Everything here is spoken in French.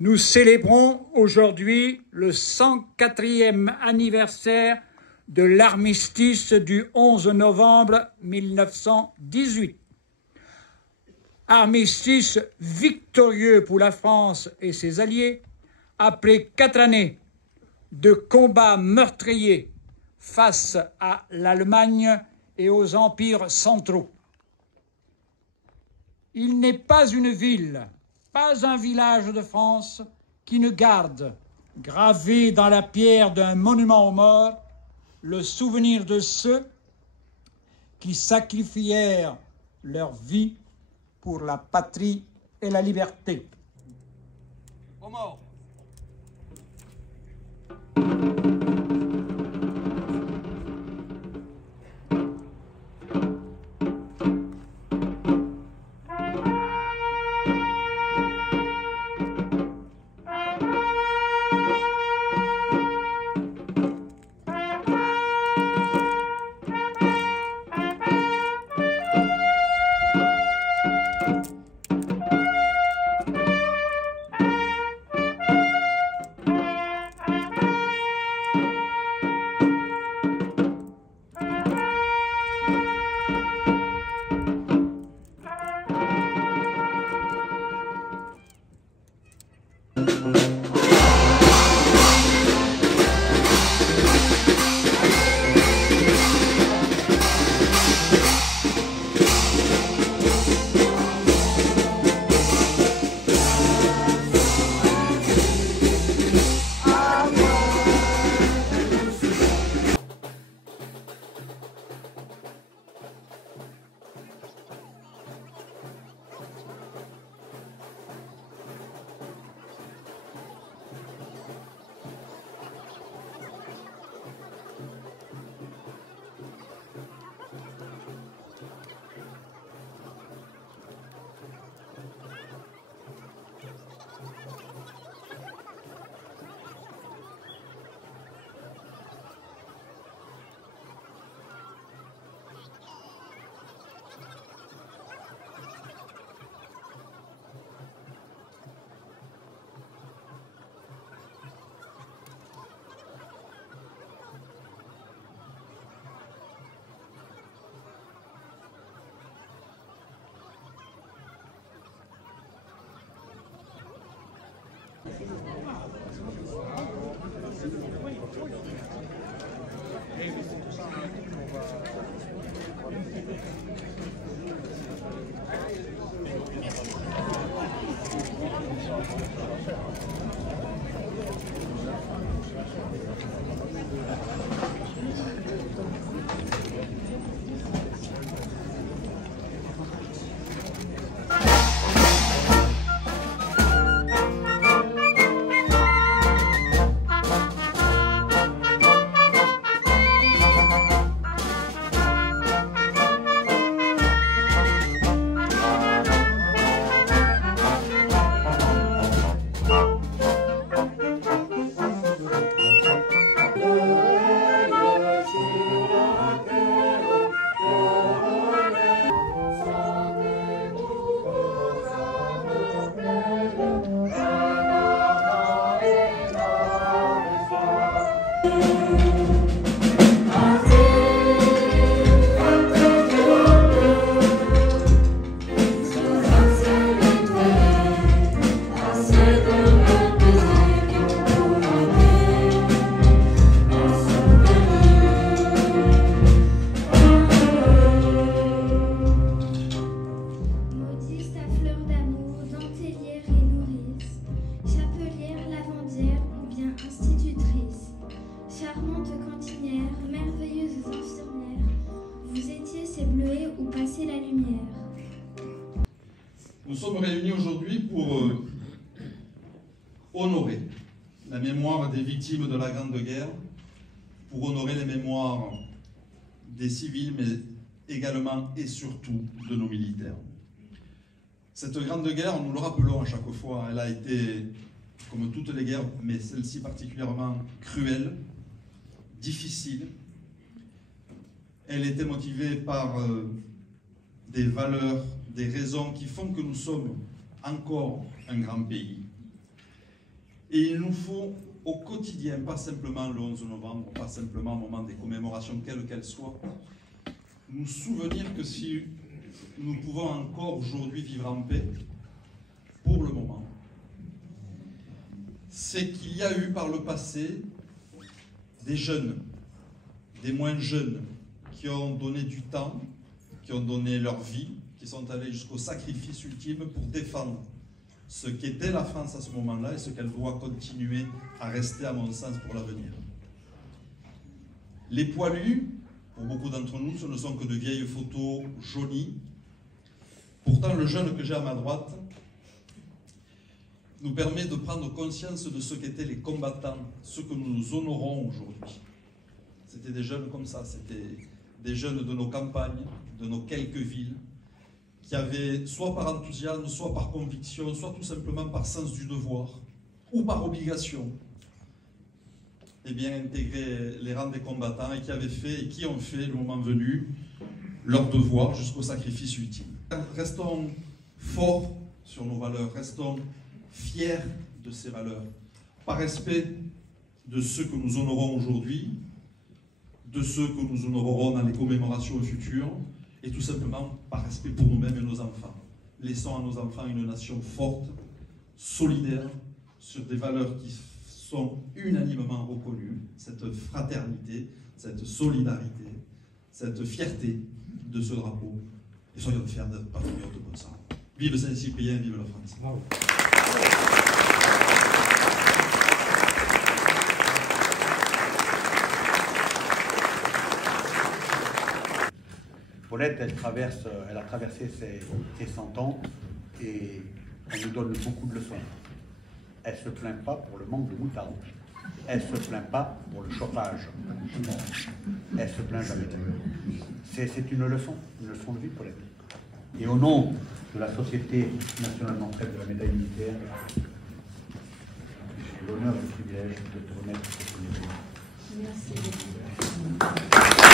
Nous célébrons aujourd'hui le 104e anniversaire de l'armistice du 11 novembre 1918. Armistice victorieux pour la France et ses alliés, après 4 années de combats meurtriers face à l'Allemagne et aux empires centraux. Il n'est pas une ville, pas un village de France qui ne garde, gravé dans la pierre d'un monument aux morts, le souvenir de ceux qui sacrifièrent leur vie pour la patrie et la liberté. Aux morts. Nous sommes réunis aujourd'hui pour honorer la mémoire des victimes de la Grande Guerre, pour honorer les mémoires des civils, mais également et surtout de nos militaires. Cette Grande Guerre, nous le rappelons à chaque fois, elle a été, comme toutes les guerres, mais celle-ci particulièrement cruelle, difficile. Elle était motivée par des valeurs, des raisons qui font que nous sommes encore un grand pays. Et il nous faut au quotidien, pas simplement le 11 novembre, pas simplement au moment des commémorations, quelles qu'elles soient, nous souvenir que si nous pouvons encore aujourd'hui vivre en paix, pour le moment, c'est qu'il y a eu par le passé des jeunes, des moins jeunes, qui ont donné du temps, qui ont donné leur vie, qui sont allés jusqu'au sacrifice ultime pour défendre ce qu'était la France à ce moment-là et ce qu'elle doit continuer à rester, à mon sens, pour l'avenir. Les poilus, pour beaucoup d'entre nous, ce ne sont que de vieilles photos jaunies. Pourtant, le jeune que j'ai à ma droite nous permet de prendre conscience de ce qu'étaient les combattants, ceux que nous honorons aujourd'hui. C'était des jeunes comme ça, c'était des jeunes de nos campagnes, de nos quelques villes, qui avaient, soit par enthousiasme, soit par conviction, soit tout simplement par sens du devoir, ou par obligation, eh bien, intégré les rangs des combattants et qui avaient fait et qui ont fait, le moment venu, leur devoir jusqu'au sacrifice ultime. Restons forts sur nos valeurs, restons fiers de ces valeurs, par respect de ceux que nous honorons aujourd'hui, de ceux que nous honorerons dans les commémorations futures, et tout simplement par respect pour nous-mêmes et nos enfants. Laissons à nos enfants une nation forte, solidaire, sur des valeurs qui sont unanimement reconnues, cette fraternité, cette solidarité, cette fierté de ce drapeau. Et soyons fiers d'être patriotes comme ça. Vive Saint-Cyprien, vive la France. Bravo. Paulette, elle a traversé ses 100 ans et elle nous donne beaucoup de leçons. Elle ne se plaint pas pour le manque de moutarde. Elle ne se plaint pas pour le chauffage. Elle ne se plaint jamais. C'est une leçon de vie, Paulette. Et au nom de la Société nationale d'entraide de la médaille militaire, j'ai l'honneur et le privilège de te remettre cette médaille. Merci beaucoup.